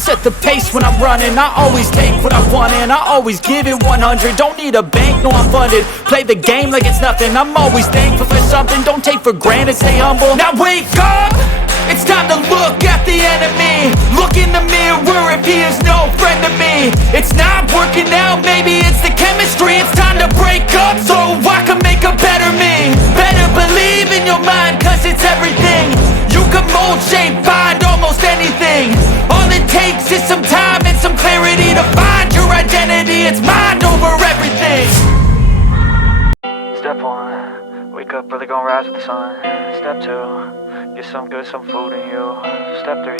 set the pace when I'm running. I always take what I want and I always give it 100. Don't need a bank, no I'm funded. Play the game like it's nothing. I'm always thankful for something. Don't take for granted, stay humble. Now wake up! It's time to look at the enemy. Look in the mirror if he is no friend to me. It's not working out, maybe it's the chemistry. It's time to break up so I can make a better me. Better believe in your mind, cause it's everything. You can mold, shape, find almost anything. All it takes is some time and some clarity to find your identity. It's mind over everything. Step 1, wake up early, gonna rise with the sun. Step 2, get some good, some food in you. Step 3,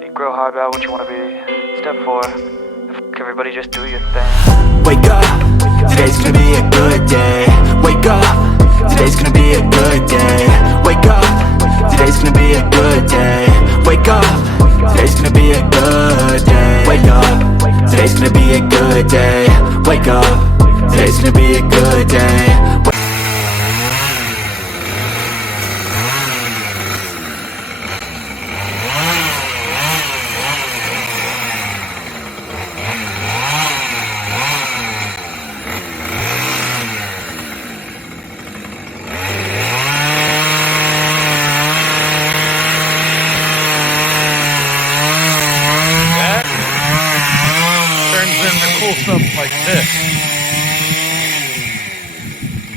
think real hard about what you wanna be. Step 4, fuck everybody, just do your thing. Wake up, today's gonna be a good day. Wake up, today's gonna be a good day. Wake up, today's gonna be a good day. Wake up, today's gonna be a good day. Wake up, today's gonna be a good day. Wake up, today's gonna be a good day. Cool stuff like this.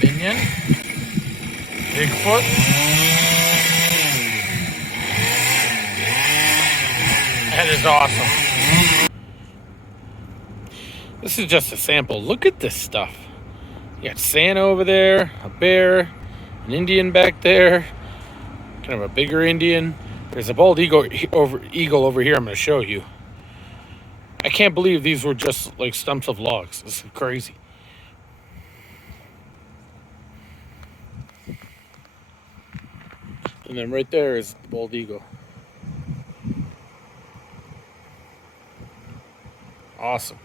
Minion, Bigfoot, that is awesome. This is just a sample. Look at this stuff. You got Santa over there, a bear, an Indian back there, kind of a bigger Indian. There's a bald eagle over here I'm going to show you. I can't believe these were just like stumps of logs. This is crazy. And then right there is the bald eagle. Awesome.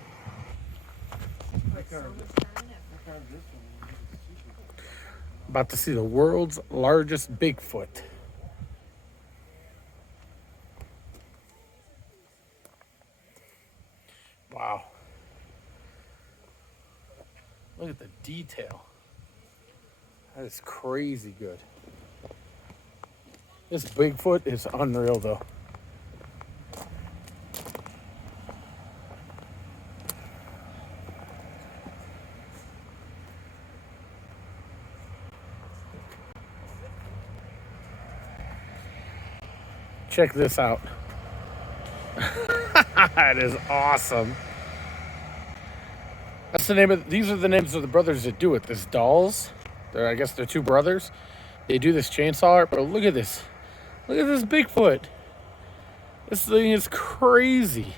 About to see the world's largest Bigfoot. Wow. Look at the detail. That is crazy good. This Bigfoot is unreal though. Check this out. That is awesome. That's the name of, these are the names of the brothers that do it. This Dolls. I guess they're two brothers. They do this chainsaw art, but look at this. Look at this Bigfoot. This thing is crazy.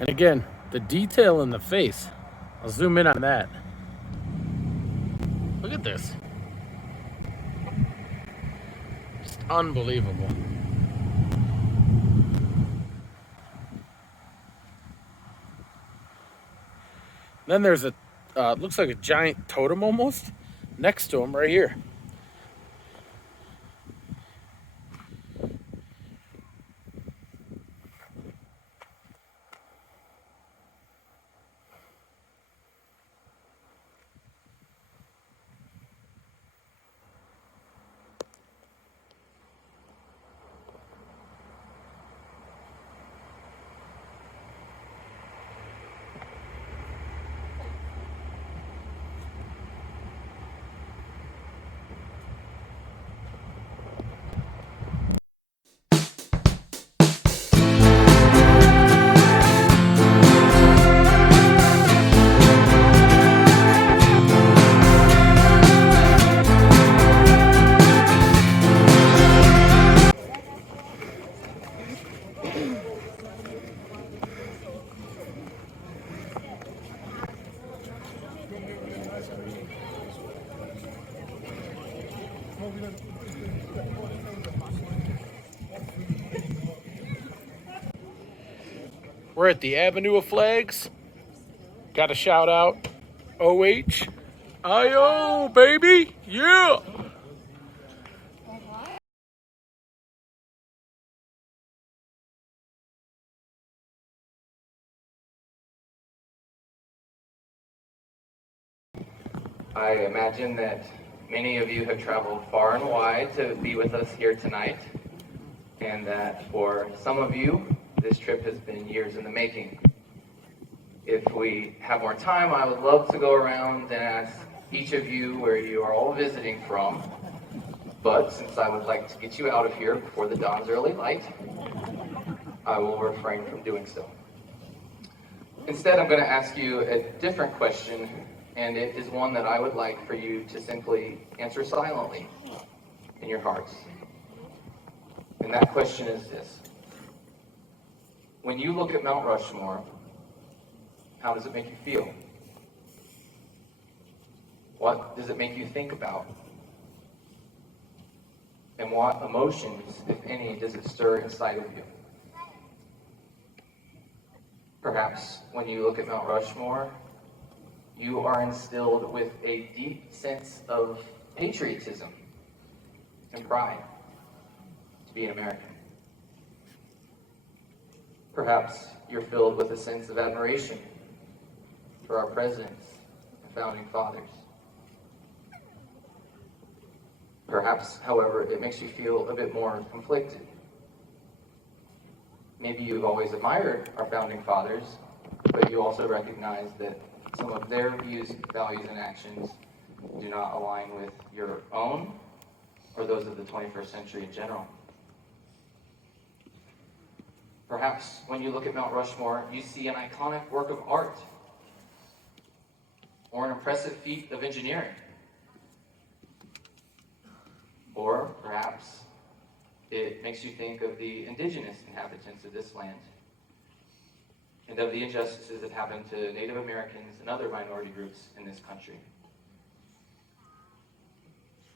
And again, the detail in the face. I'll zoom in on that. Look at this. Just unbelievable. Then there's a, looks like a giant totem almost, next to him right here. We're at the Avenue of Flags. Got a shout out OH. IO, baby! Yeah! I imagine that many of you have traveled far and wide to be with us here tonight, and that for some of you, this trip has been years in the making. If we have more time, I would love to go around and ask each of you where you are all visiting from, but since I would like to get you out of here before the dawn's early light, I will refrain from doing so. Instead, I'm going to ask you a different question, and it is one that I would like for you to simply answer silently in your hearts. And that question is this. When you look at Mount Rushmore, how does it make you feel? What does it make you think about? And what emotions, if any, does it stir inside of you? Perhaps when you look at Mount Rushmore, you are instilled with a deep sense of patriotism and pride to be an American. Perhaps you're filled with a sense of admiration for our presidents and founding fathers. Perhaps, however, it makes you feel a bit more conflicted. Maybe you've always admired our founding fathers, but you also recognize that some of their views, values, and actions do not align with your own or those of the 21st century in general. Perhaps when you look at Mount Rushmore, you see an iconic work of art or an impressive feat of engineering. Or perhaps it makes you think of the indigenous inhabitants of this land and of the injustices that happen to Native Americans and other minority groups in this country.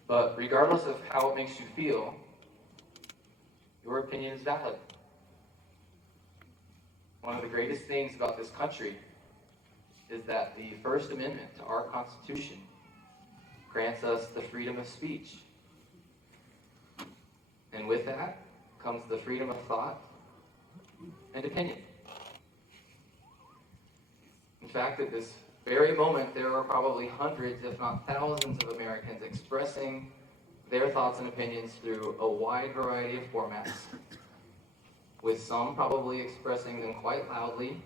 But regardless of how it makes you feel, your opinion is valid. One of the greatest things about this country is that the First Amendment to our Constitution grants us the freedom of speech. And with that comes the freedom of thought and opinion. In fact, at this very moment, there are probably hundreds, if not thousands, of Americans expressing their thoughts and opinions through a wide variety of formats, with some probably expressing them quite loudly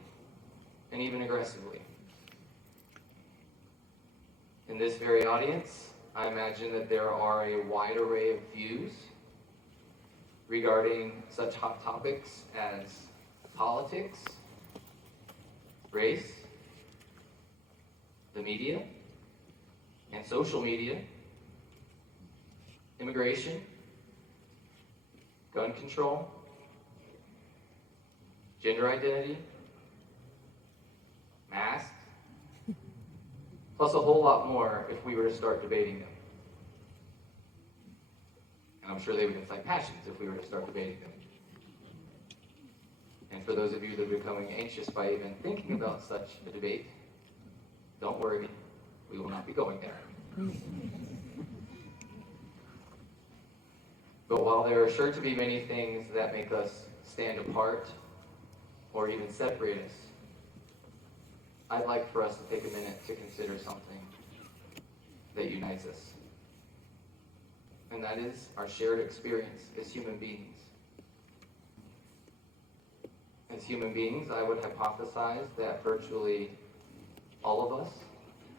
and even aggressively. In this very audience, I imagine that there are a wide array of views regarding such hot topics as politics, race, the media, and social media, immigration, gun control, gender identity, masks, plus a whole lot more if we were to start debating them. And I'm sure they would incite passions if we were to start debating them. And for those of you that are becoming anxious by even thinking about such a debate, don't worry, we will not be going there. But while there are sure to be many things that make us stand apart or even separate us, I'd like for us to take a minute to consider something that unites us. And that is our shared experience as human beings. As human beings, I would hypothesize that virtually all of us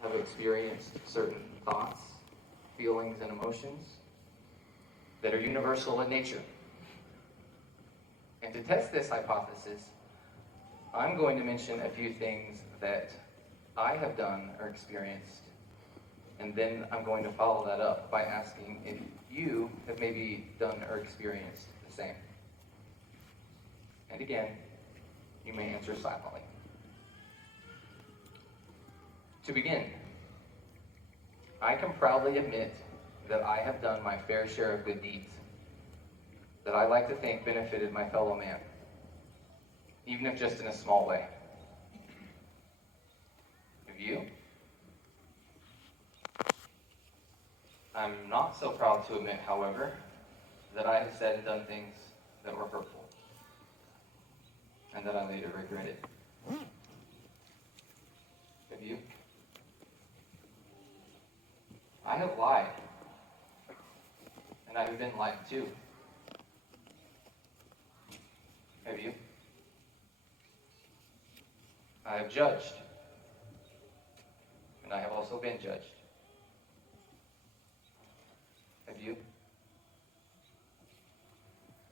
have experienced certain thoughts, feelings, and emotions that are universal in nature. And to test this hypothesis, I'm going to mention a few things that I have done or experienced, and then I'm going to follow that up by asking if you have maybe done or experienced the same. And again, you may answer silently. To begin, I can proudly admit that I have done my fair share of good deeds that I like to think benefited my fellow man. even if just in a small way. Of you, I'm not so proud to admit, however, that I have said and done things that were hurtful, and that I later regretted. Have you? I have lied, and I have been lied to. Have you? I have judged, and I have also been judged. Have you?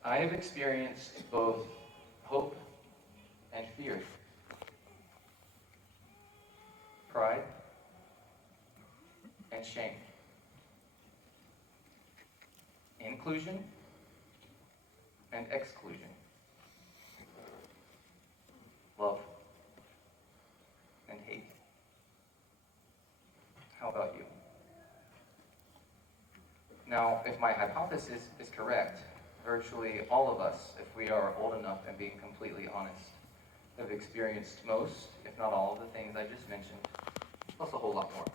I have experienced both hope and fear, pride and shame, inclusion and exclusion, love and hate. How about you? Now, if my hypothesis is correct, virtually all of us, if we are old enough and being completely honest, have experienced most, if not all, of the things I just mentioned, plus a whole lot more.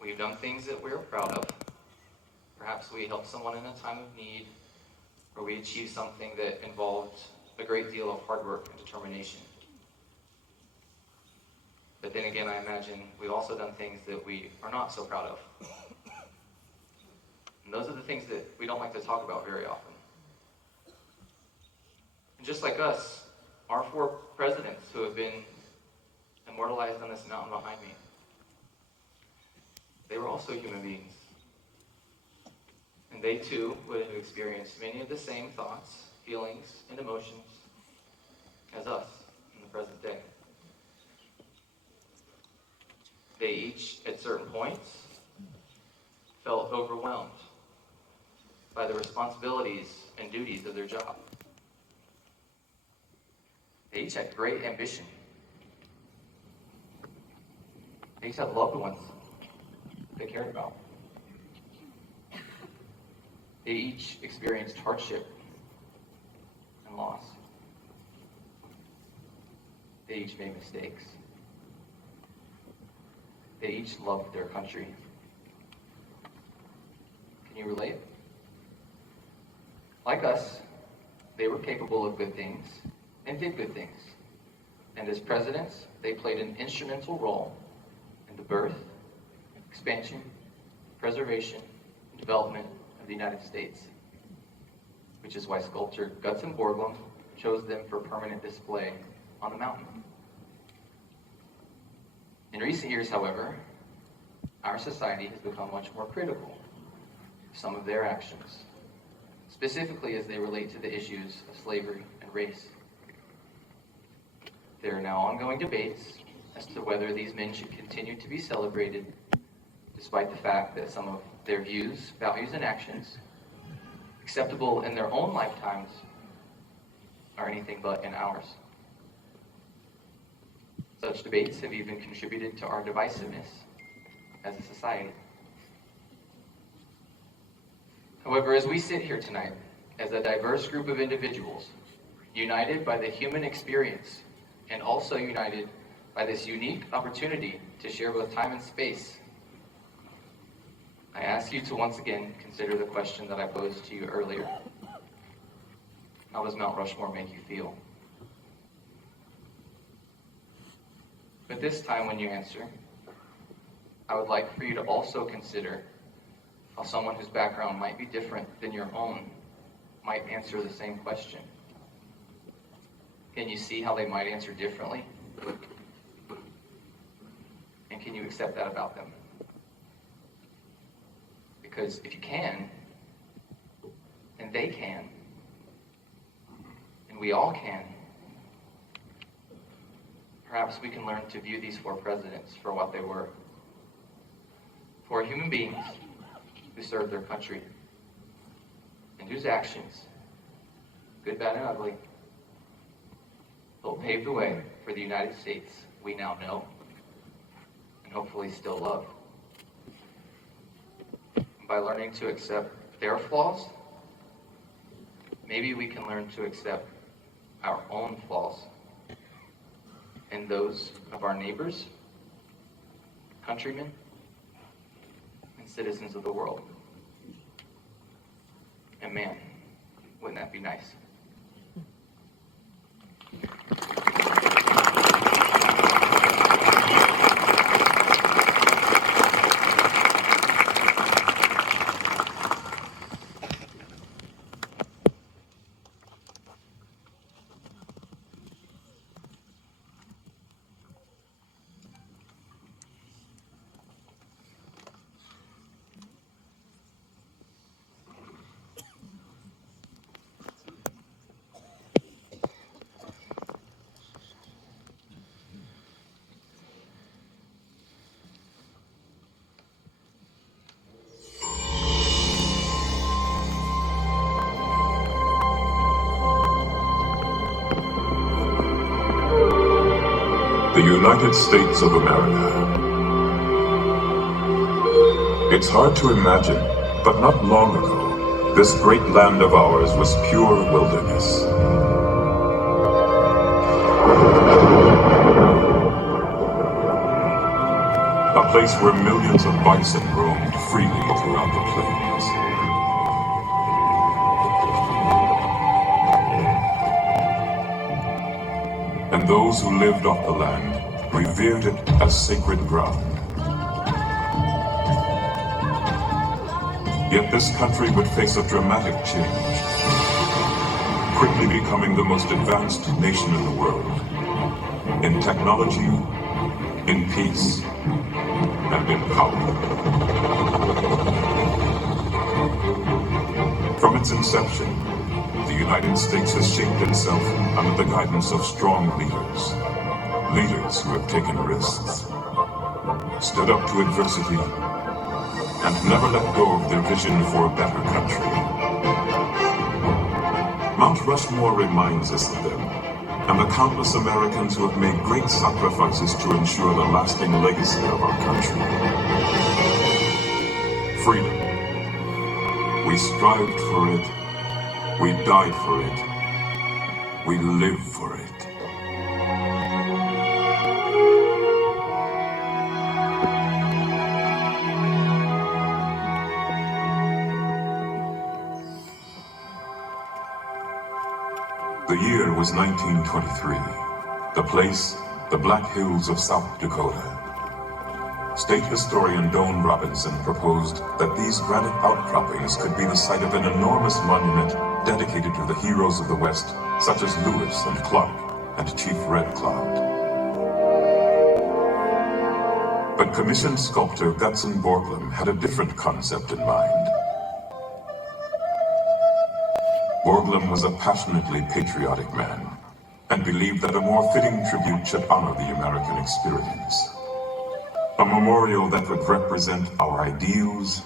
We've done things that we're proud of. Perhaps we helped someone in a time of need, or we achieved something that involved a great deal of hard work and determination. But then again, I imagine we've also done things that we are not so proud of. And those are the things that we don't like to talk about very often. And just like us, our 4 presidents who have been immortalized on this mountain behind me, they were also human beings. And they too would have experienced many of the same thoughts, feelings, and emotions as us in the present day. They each, at certain points, felt overwhelmed by the responsibilities and duties of their job. They each had great ambition. They each had loved ones they cared about. They each experienced hardship and loss. They each made mistakes. They each loved their country. Can you relate? Like us, they were capable of good things and did good things. And as presidents, they played an instrumental role in the birth, expansion, preservation, and development of the United States, which is why sculptor Gutzon Borglum chose them for permanent display on the mountain. In recent years, however, our society has become much more critical of some of their actions, specifically as they relate to the issues of slavery and race. There are now ongoing debates as to whether these men should continue to be celebrated, despite the fact that some of their views, values, and actions, acceptable in their own lifetimes, are anything but in ours. Such debates have even contributed to our divisiveness as a society. However, as we sit here tonight, as a diverse group of individuals, united by the human experience, and also united by this unique opportunity to share both time and space, I ask you to once again consider the question that I posed to you earlier. How does Mount Rushmore make you feel? But this time when you answer, I would like for you to also consider how someone whose background might be different than your own might answer the same question. Can you see how they might answer differently? And can you accept that about them? Because if you can, and they can, and we all can, perhaps we can learn to view these 4 presidents for what they were. 4 human beings who served their country, and whose actions, good, bad, and ugly, will pave the way for the United States we now know, and hopefully still love. And by learning to accept their flaws, maybe we can learn to accept our own flaws and those of our neighbors, countrymen, and citizens of the world. And man, wouldn't that be nice? The United States of America. It's hard to imagine, but not long ago, this great land of ours was pure wilderness. A place where millions of bison roamed freely throughout the plains. And those who lived off the land revered it as sacred ground. Yet this country would face a dramatic change, quickly becoming the most advanced nation in the world, in technology, in peace, and in power. From its inception, the United States has shaped itself under the guidance of strong leaders. Leaders who have taken risks, stood up to adversity, and never let go of their vision for a better country. Mount Rushmore reminds us of them, and the countless Americans who have made great sacrifices to ensure the lasting legacy of our country. Freedom. We strived for it. We died for it. We live for it. The year was 1923. The place, the Black Hills of South Dakota. State historian Doane Robinson proposed that these granite outcroppings could be the site of an enormous monument dedicated to the heroes of the West, such as Lewis and Clark and Chief Red Cloud. But commissioned sculptor Gutzon Borglum had a different concept in mind. Borglum was a passionately patriotic man, and believed that a more fitting tribute should honor the American experience. A memorial that would represent our ideals,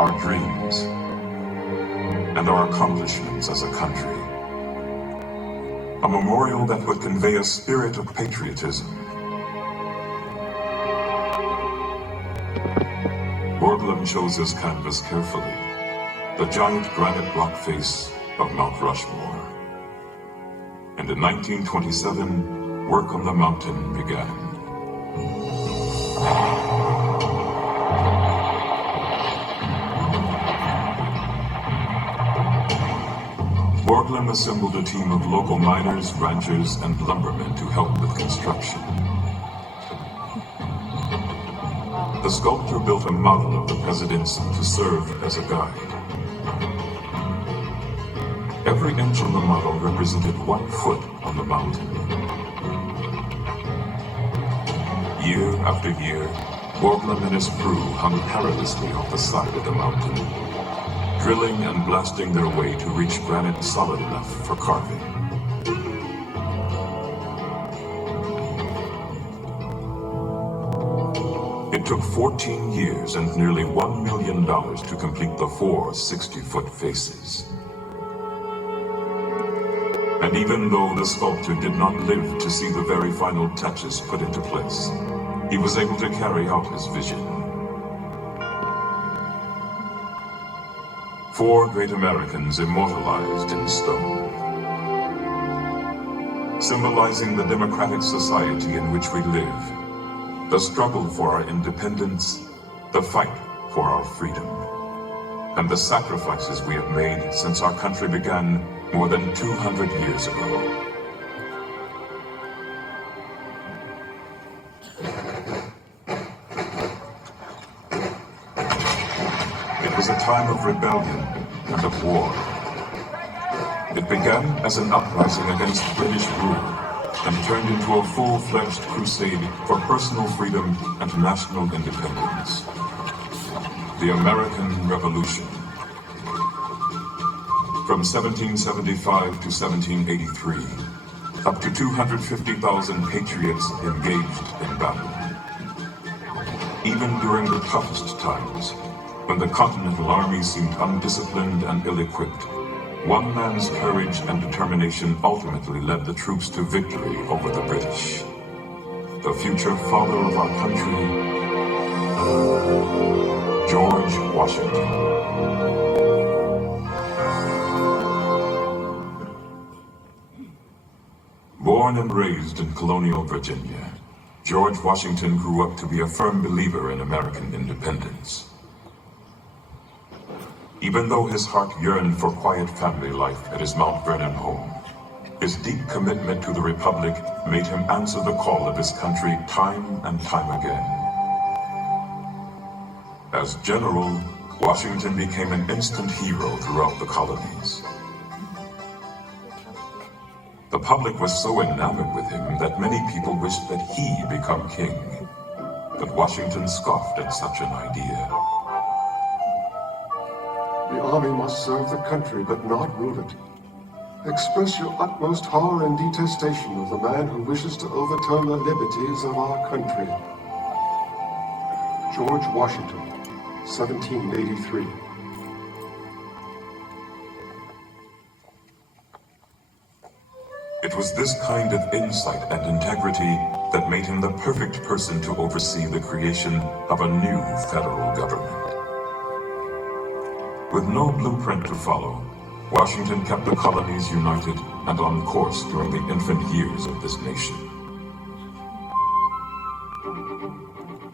our dreams, and our accomplishments as a country. A memorial that would convey a spirit of patriotism. Borglum chose his canvas carefully. The giant granite rock face of Mount Rushmore. And in 1927, work on the mountain began. Borglum assembled a team of local miners, ranchers, and lumbermen to help with construction. The sculptor built a model of the presidents to serve as a guide. Every inch on the model represented 1 foot on the mountain. Year after year, Borglum and his crew hung perilously off the side of the mountain, drilling and blasting their way to reach granite solid enough for carving. It took 14 years and nearly $1 million to complete the 4 60-foot faces. And even though the sculptor did not live to see the very final touches put into place, he was able to carry out his vision. 4 great Americans immortalized in stone. symbolizing the democratic society in which we live, the struggle for our independence, the fight for our freedom, and the sacrifices we have made since our country began more than 200 years ago. It was a time of rebellion and of war. It began as an uprising against British rule and turned into a full-fledged crusade for personal freedom and national independence. The American Revolution. From 1775 to 1783, up to 250,000 patriots engaged in battle. Even during the toughest times, when the Continental Army seemed undisciplined and ill-equipped, one man's courage and determination ultimately led the troops to victory over the British. The future father of our country, George Washington. Born and raised in colonial Virginia, George Washington grew up to be a firm believer in American independence. Even though his heart yearned for quiet family life at his Mount Vernon home, his deep commitment to the Republic made him answer the call of his country time and time again. As general, Washington became an instant hero throughout the colonies. The public was so enamored with him that many people wished that he become king. But Washington scoffed at such an idea. The army must serve the country, but not rule it. Express your utmost horror and detestation of the man who wishes to overturn the liberties of our country. George Washington, 1783. It was this kind of insight and integrity that made him the perfect person to oversee the creation of a new federal government. With no blueprint to follow, Washington kept the colonies united and on course during the infant years of this nation.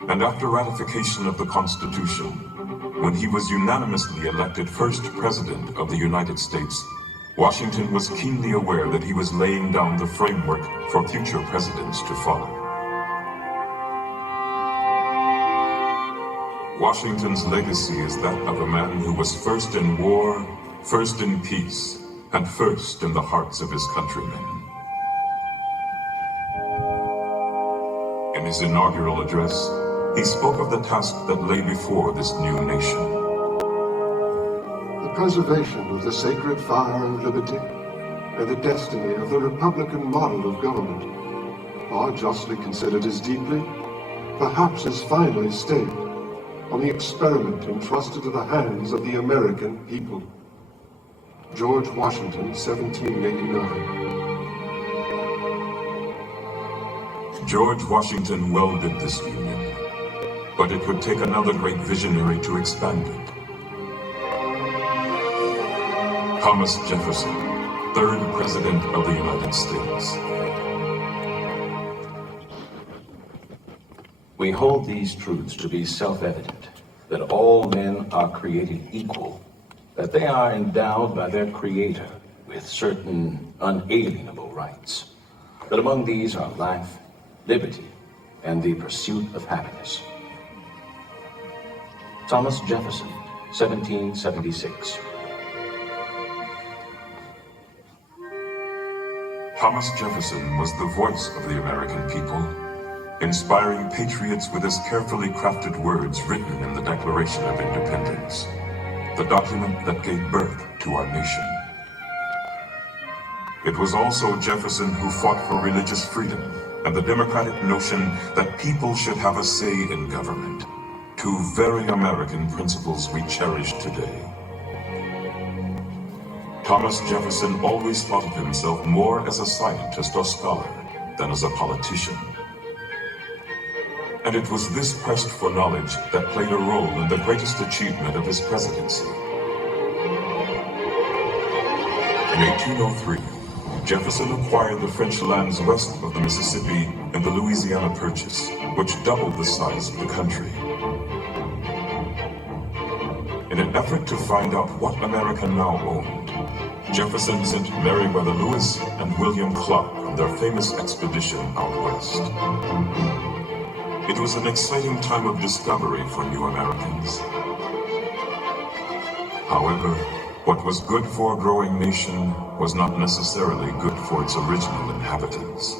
And after ratification of the Constitution, when he was unanimously elected first President of the United States, Washington was keenly aware that he was laying down the framework for future presidents to follow. Washington's legacy is that of a man who was first in war, first in peace, and first in the hearts of his countrymen. In his inaugural address, he spoke of the task that lay before this new nation. The preservation of the sacred fire of liberty and the destiny of the Republican model of government are justly considered as deeply, perhaps as finally staked, on the experiment entrusted to the hands of the American people. George Washington, 1789. George Washington welded this union, but it would take another great visionary to expand it. Thomas Jefferson, third President of the United States. We hold these truths to be self-evident, that all men are created equal, that they are endowed by their Creator with certain unalienable rights, that among these are life, liberty, and the pursuit of happiness. Thomas Jefferson, 1776. Thomas Jefferson was the voice of the American people, inspiring patriots with his carefully crafted words written in the Declaration of Independence, the document that gave birth to our nation. It was also Jefferson who fought for religious freedom and the democratic notion that people should have a say in government, two very American principles we cherish today. Thomas Jefferson always thought of himself more as a scientist or scholar than as a politician. And it was this quest for knowledge that played a role in the greatest achievement of his presidency. In 1803, Jefferson acquired the French lands west of the Mississippi in the Louisiana Purchase, which doubled the size of the country. In an effort to find out what America now owned, Jefferson sent Meriwether Lewis and William Clark on their famous expedition out west. It was an exciting time of discovery for new Americans. However, what was good for a growing nation was not necessarily good for its original inhabitants.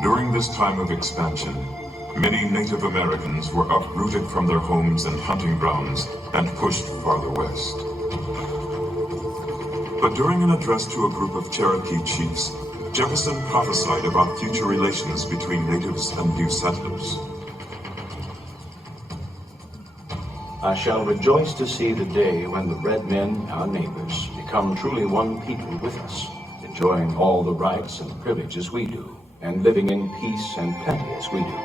During this time of expansion, many Native Americans were uprooted from their homes and hunting grounds and pushed farther west. But during an address to a group of Cherokee chiefs, Jefferson prophesied about future relations between natives and new settlers. I shall rejoice to see the day when the red men, our neighbors, become truly one people with us, enjoying all the rights and privileges we do, and living in peace and plenty as we do,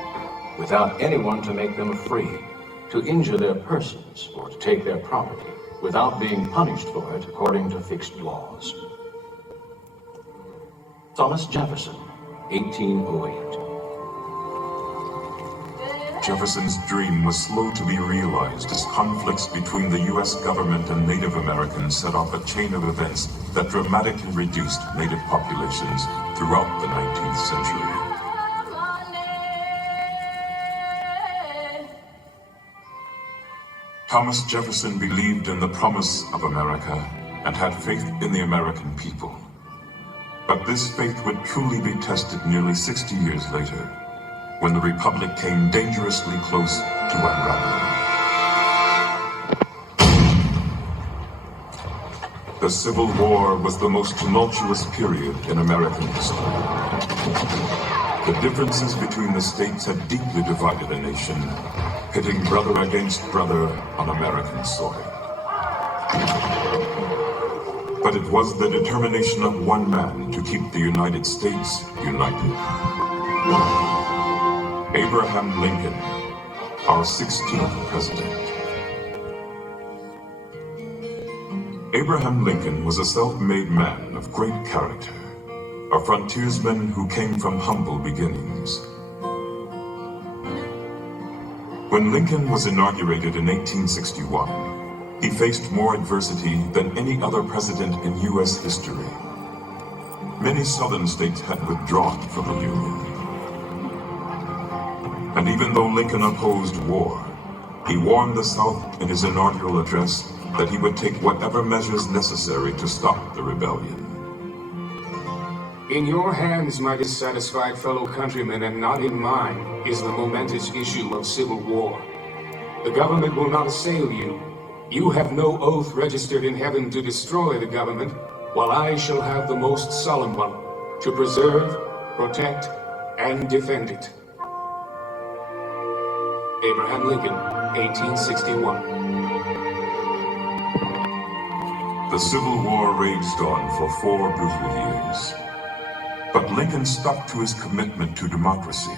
without anyone to make them afraid, to injure their persons, or to take their property, without being punished for it according to fixed laws. Thomas Jefferson, 1808. Jefferson's dream was slow to be realized as conflicts between the U.S. government and Native Americans set off a chain of events that dramatically reduced Native populations throughout the 19th century. Thomas Jefferson believed in the promise of America and had faith in the American people. But this faith would truly be tested nearly 60 years later, when the Republic came dangerously close to unraveling. The Civil War was the most tumultuous period in American history. The differences between the states had deeply divided the nation, pitting brother against brother on American soil. But it was the determination of one man to keep the United States united. Abraham Lincoln, our 16th president. Abraham Lincoln was a self-made man of great character, a frontiersman who came from humble beginnings. When Lincoln was inaugurated in 1861, he faced more adversity than any other president in U.S. history. Many southern states had withdrawn from the Union. And even though Lincoln opposed war, he warned the South in his inaugural address that he would take whatever measures necessary to stop the rebellion. In your hands, my dissatisfied fellow countrymen, and not in mine, is the momentous issue of civil war. The government will not assail you. You have no oath registered in heaven to destroy the government, while I shall have the most solemn one, to preserve, protect, and defend it. Abraham Lincoln, 1861. The Civil War raged on for 4 brutal years. But Lincoln stuck to his commitment to democracy.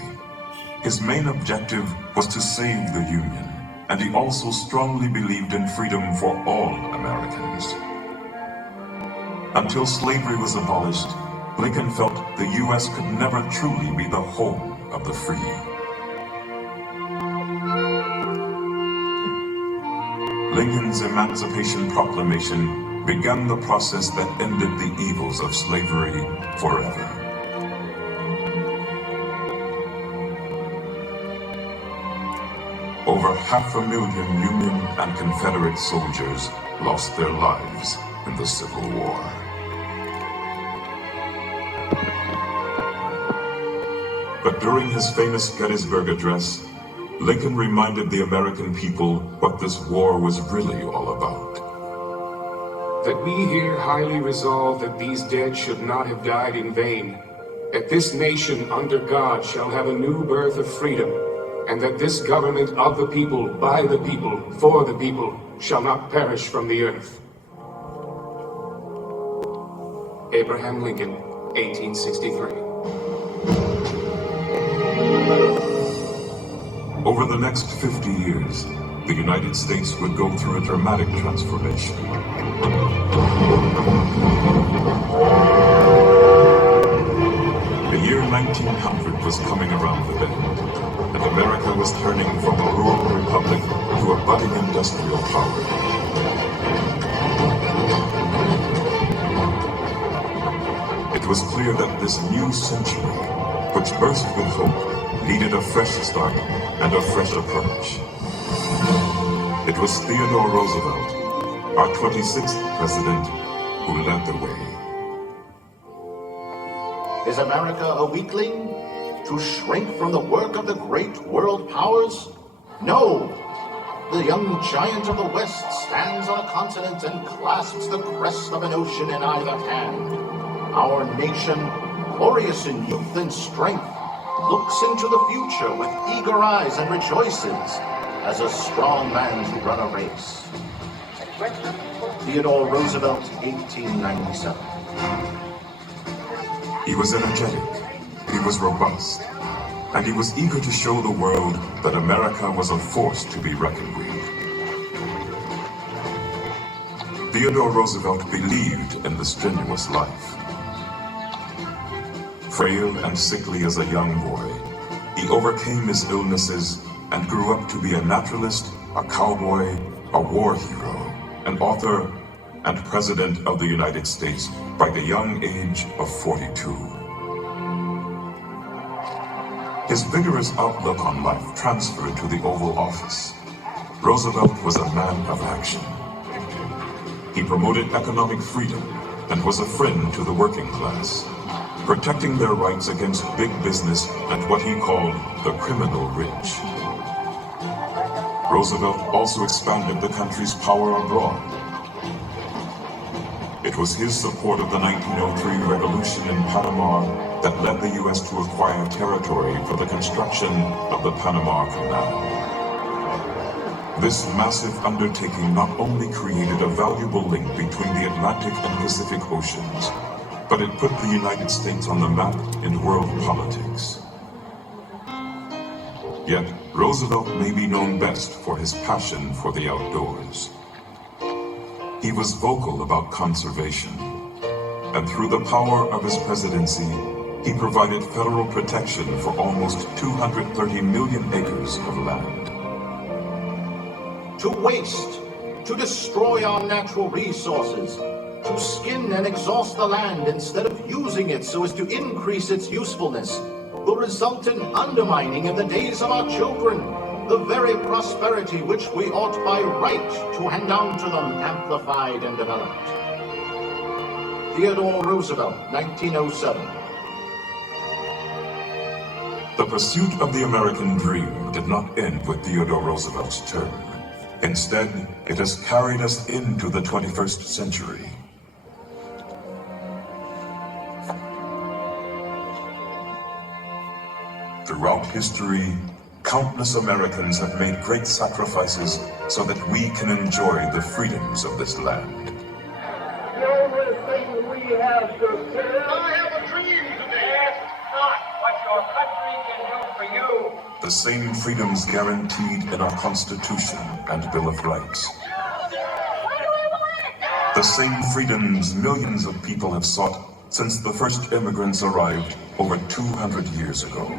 His main objective was to save the Union, and he also strongly believed in freedom for all Americans. Until slavery was abolished, Lincoln felt the U.S. could never truly be the home of the free. Lincoln's Emancipation Proclamation began the process that ended the evils of slavery forever. Over 500,000 Union and Confederate soldiers lost their lives in the Civil War. But during his famous Gettysburg Address, Lincoln reminded the American people what this war was really all about. That we here highly resolve that these dead should not have died in vain, that this nation under God shall have a new birth of freedom, and that this government of the people, by the people, for the people, shall not perish from the earth. Abraham Lincoln, 1863. Over the next 50 years, the United States would go through a dramatic transformation. industrial power. It was clear that this new century, which burst with hope, needed a fresh start and a fresh approach. It was Theodore Roosevelt, our 26th president, who led the way. Is America a weakling? To shrink from the work of the great world powers? No! The young giant of the West stands on a continent and clasps the crest of an ocean in either hand. Our nation, glorious in youth and strength, looks into the future with eager eyes and rejoices as a strong man to run a race. Theodore Roosevelt, 1897. He was energetic, he was robust, and he was eager to show the world that America was a force to be reckoned with. Theodore Roosevelt believed in the strenuous life. Frail and sickly as a young boy, he overcame his illnesses and grew up to be a naturalist, a cowboy, a war hero, an author, and President of the United States by the young age of 42. His vigorous outlook on life transferred to the Oval Office. Roosevelt was a man of action. He promoted economic freedom and was a friend to the working class, protecting their rights against big business and what he called the criminal rich. Roosevelt also expanded the country's power abroad. It was his support of the 1903 revolution in Panama that led the U.S. to acquire territory for the construction of the Panama Canal. This massive undertaking not only created a valuable link between the Atlantic and Pacific Oceans, but it put the United States on the map in world politics. Yet, Roosevelt may be known best for his passion for the outdoors. He was vocal about conservation, and through the power of his presidency, he provided federal protection for almost 230 million acres of land. To waste, to destroy our natural resources, to skin and exhaust the land instead of using it so as to increase its usefulness, will result in undermining in the days of our children the very prosperity which we ought by right to hand down to them, amplified and developed. Theodore Roosevelt, 1907. The pursuit of the American dream did not end with Theodore Roosevelt's term. Instead, it has carried us into the 21st century. Throughout history, countless Americans have made great sacrifices so that we can enjoy the freedoms of this land. The only thing we have to fear. I have a dream today. Ask not what your country can do for you. The same freedoms guaranteed in our Constitution and Bill of Rights. The same freedoms millions of people have sought since the first immigrants arrived over 200 years ago.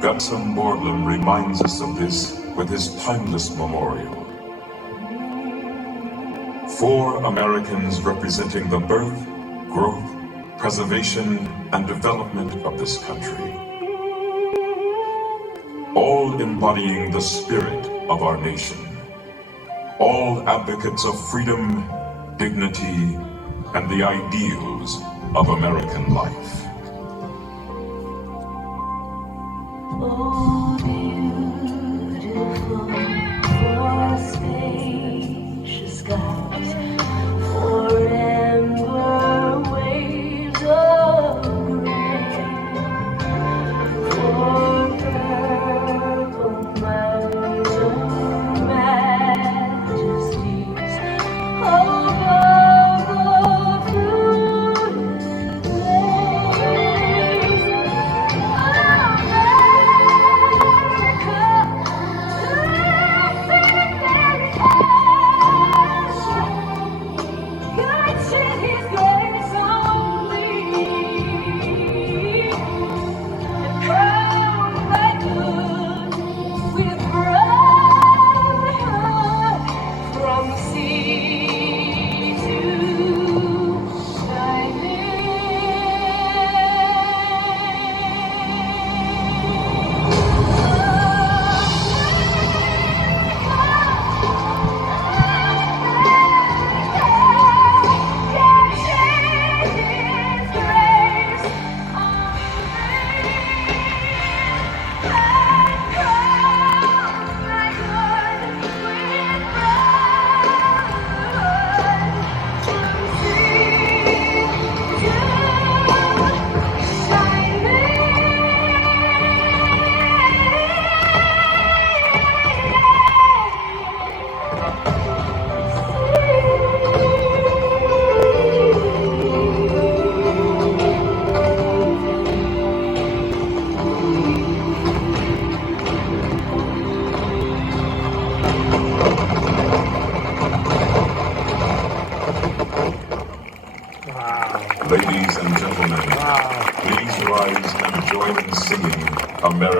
Gutzon Borglum reminds us of this with his timeless memorial. 4 Americans representing the birth, growth, preservation, and development of this country. All embodying the spirit of our nation. All advocates of freedom, dignity, and the ideals of American life. Oh, beautiful for spacious skies, for amber waves of grain, for purple mountain majesties above the fruited plains. America,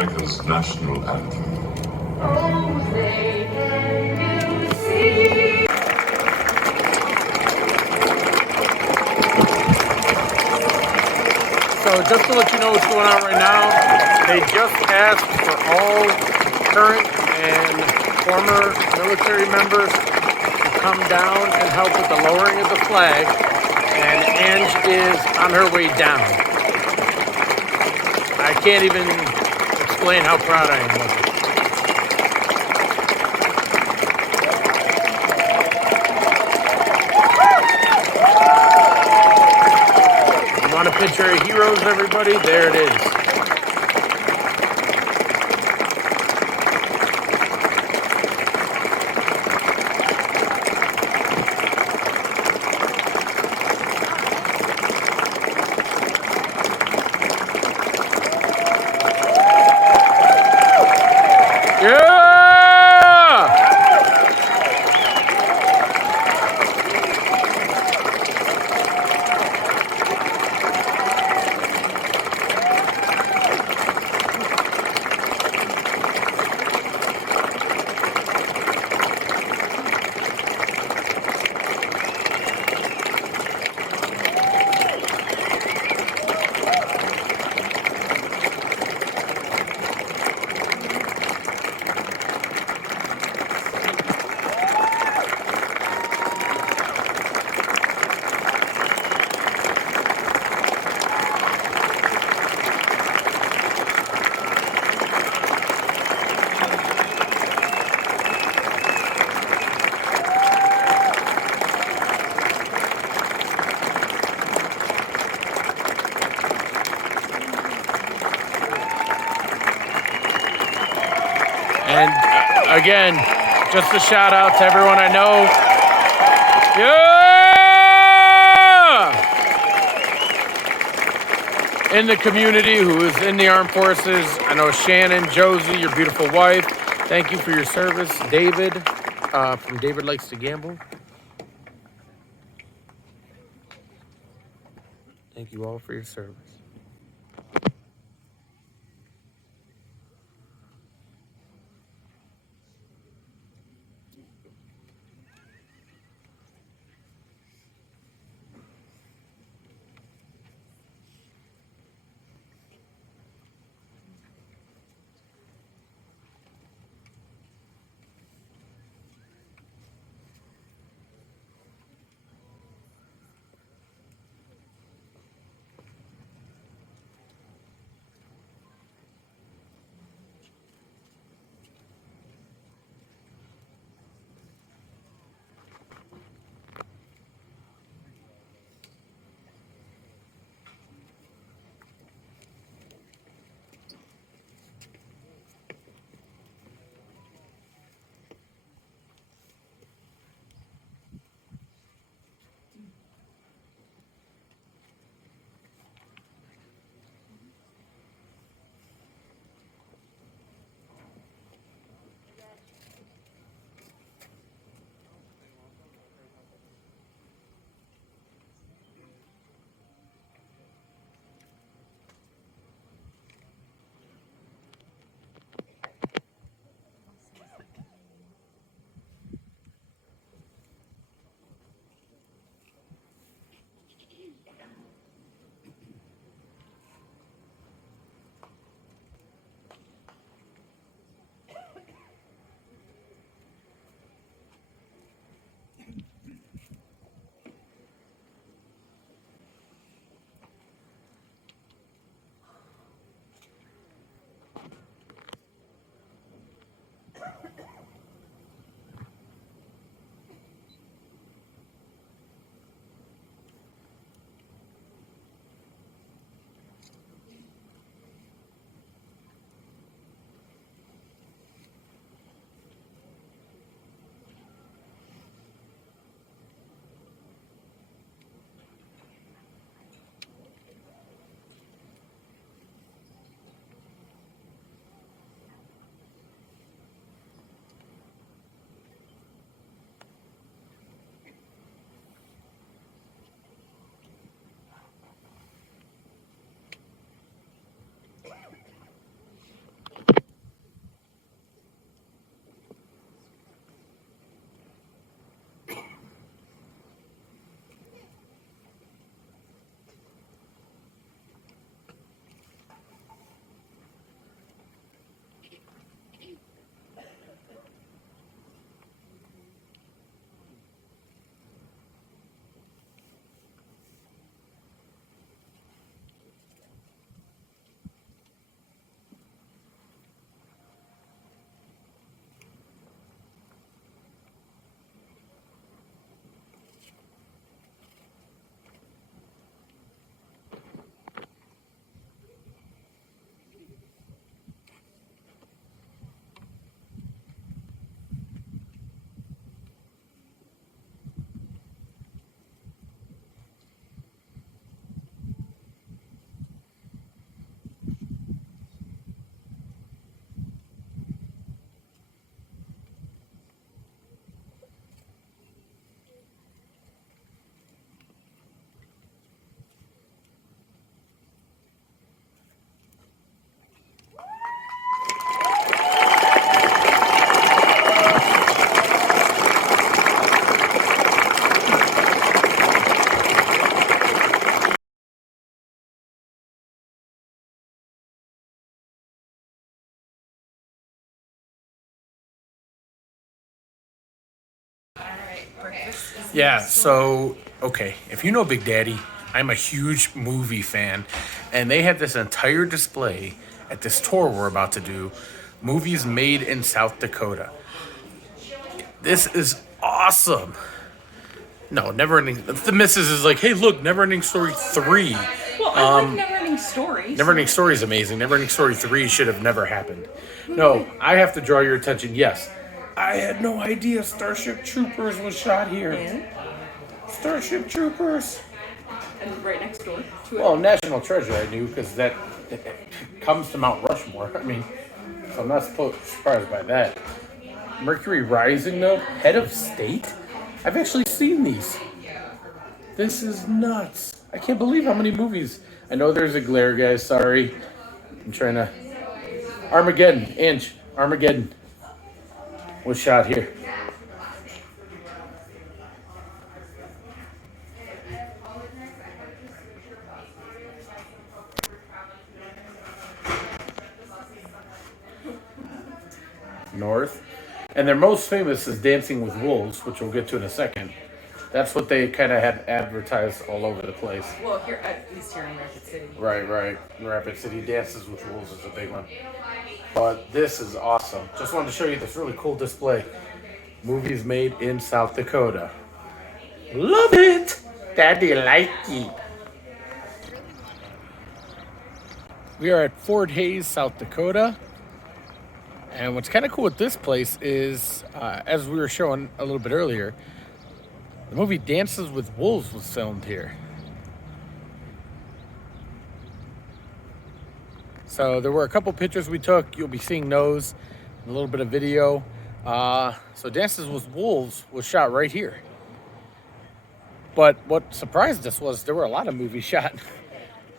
America's national anthem. Oh, say can you see? So just to let you know what's going on right now, they just asked for all current and former military members to come down and help with the lowering of the flag, and Ange is on her way down. I can't even explain how proud I am of her. You want a picture of heroes, everybody? There it is. Yeah! And again, just a shout out to everyone I know. Yeah! In the community who is in the armed forces. I know Shannon, Josie, your beautiful wife. Thank you for your service. David, from David Likes to Gamble. Thank you all for your service. Yeah, so, okay, if you know Big Daddy, I'm a huge movie fan, and they had this entire display at this tour we're about to do, movies made in South Dakota. This is awesome. No, Neverending. The missus is like, hey, look, Neverending Story 3. Well, I like Neverending Story. Neverending Story is amazing. Neverending Story 3 should have never happened. No, I have to draw your attention. Yes, I had no idea Starship Troopers was shot here. And? Starship Troopers. And right next door to it. Well, National Treasure I knew because that comes to Mount Rushmore. I mean, so I'm not surprised by that. Mercury Rising, though, Head of State? I've actually seen these. This is nuts. I can't believe how many movies. I know there's a glare, guys. Sorry. I'm trying to... Armageddon was shot here. North. And their most famous is Dancing with Wolves, which we'll get to in a second. That's what they kind of had advertised all over the place. Well, here, at least here in Rapid City. Right. Rapid City Dances with Wolves is a big one. But this is awesome. Just wanted to show you this really cool display. Movies made in South Dakota. Love it! Daddy like it. We are at Fort Hays, South Dakota. And what's kind of cool with this place is, as we were showing a little bit earlier, the movie Dances with Wolves was filmed here. So there were a couple pictures we took. You'll be seeing those, a little bit of video. So Dances with Wolves was shot right here. But what surprised us was there were a lot of movies shot.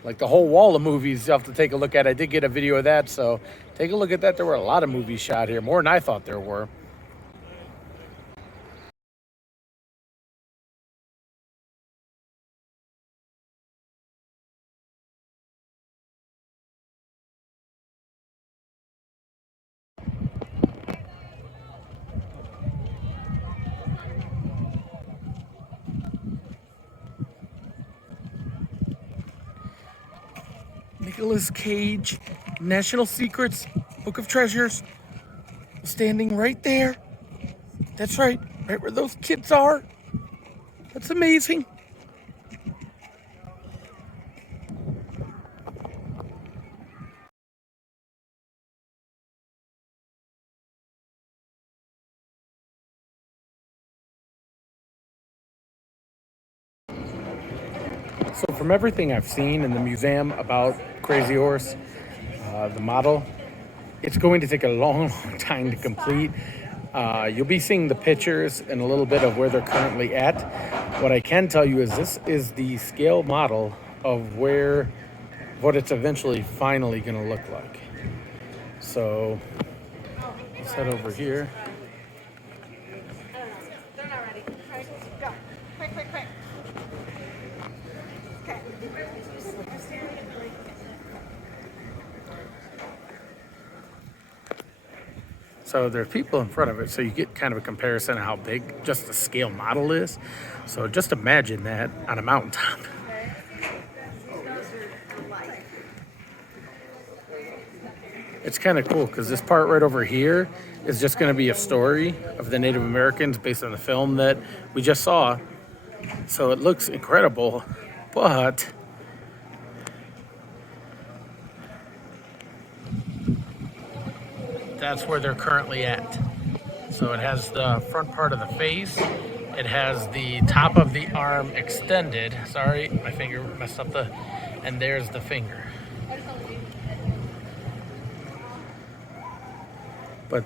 Like the whole wall of movies you have to take a look at. I did get a video of that, so take a look at that. There were a lot of movies shot here, more than I thought there were. Nicolas Cage, National Secrets, Book of Treasures, standing right there. That's right where those kids are. That's amazing. So from everything I've seen in the museum about Crazy Horse, the model, it's going to take a long time to complete. You'll be seeing the pictures and a little bit of where they're currently at. What I can tell you is this is the scale model of what it's eventually finally going to look like. So let's head over here. They're not ready. Go. Quick. Okay. So there's people in front of it, so you get kind of a comparison of how big just the scale model is. So just imagine that on a mountaintop. It's kind of cool because this part right over here is just going to be a story of the Native Americans based on the film that we just saw. So it looks incredible, but that's where they're currently at. So it has the front part of the face. It has the top of the arm extended. Sorry, my finger messed up and there's the finger. But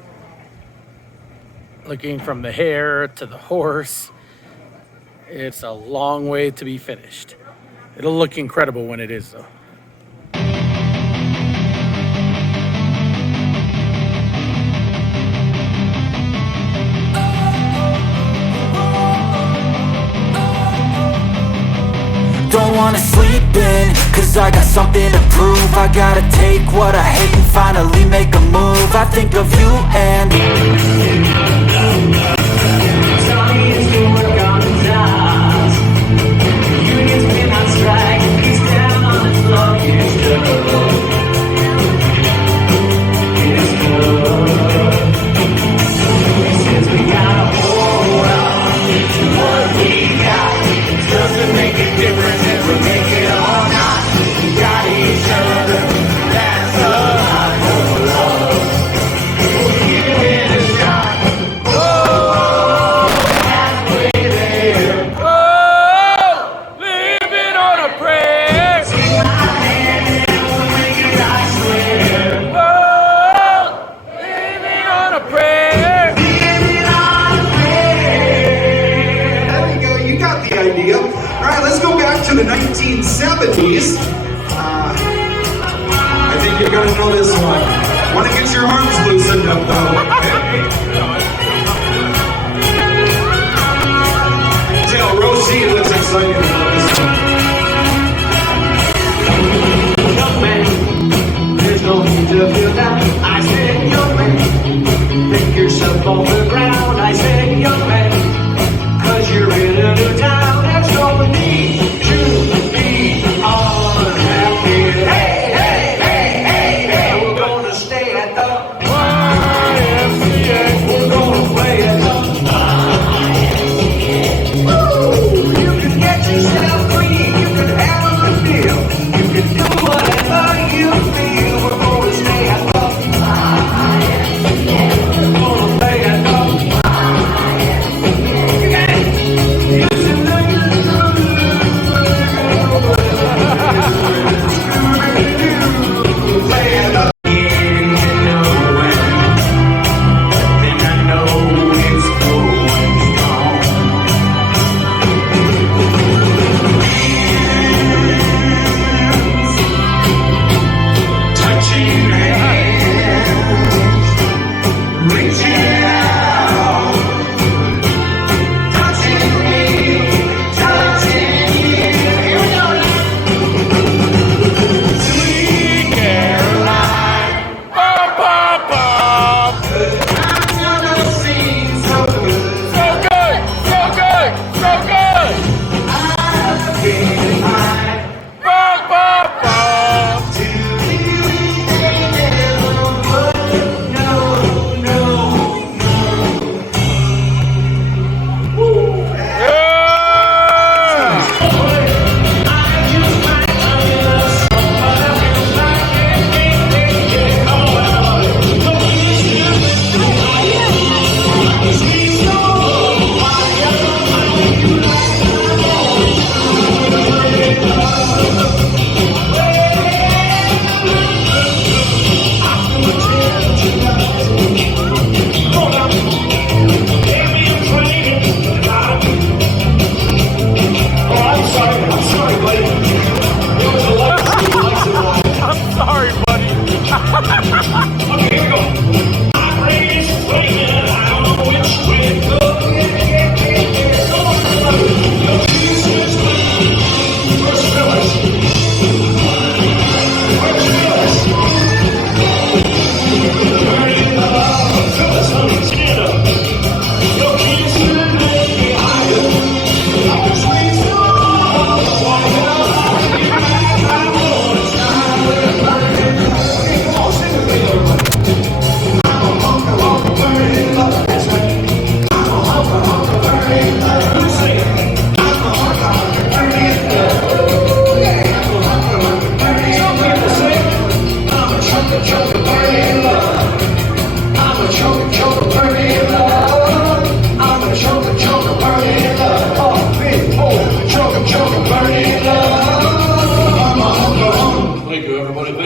looking from the hair to the horse, it's a long way to be finished. It'll look incredible when it is, though. Don't wanna sleep in, cause I got something to prove. I gotta take what I hate and finally make a move. I think of you and melodies. I think you're gonna know this one. Want to get your arms loosened up though. Tell Rosie what's exciting about this one. Young man, there's no need to feel down. I said, young man, pick yourself off the ground. I said, young man, 'cause you're in a new town. There's no need to be unhappy. Hey, hey, hey, hey, hey, we're gonna stay at the YMCA. We're gonna play at the YMCA. You can get yourself free. You can have a good meal. You can do whatever you feel. We're gonna stay at the YMCA. We're gonna play at the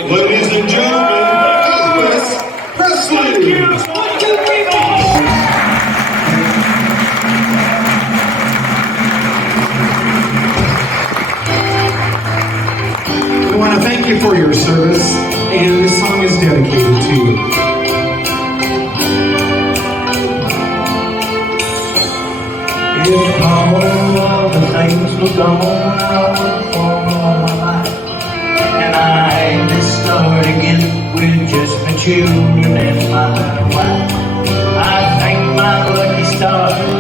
Ladies and gentlemen, Elvis Presley. We want to thank you for your service, and this song is dedicated to you. If all of the things were gone, I would fall all my life. And I had to start again with just my children and my wife. I thank my lucky stars.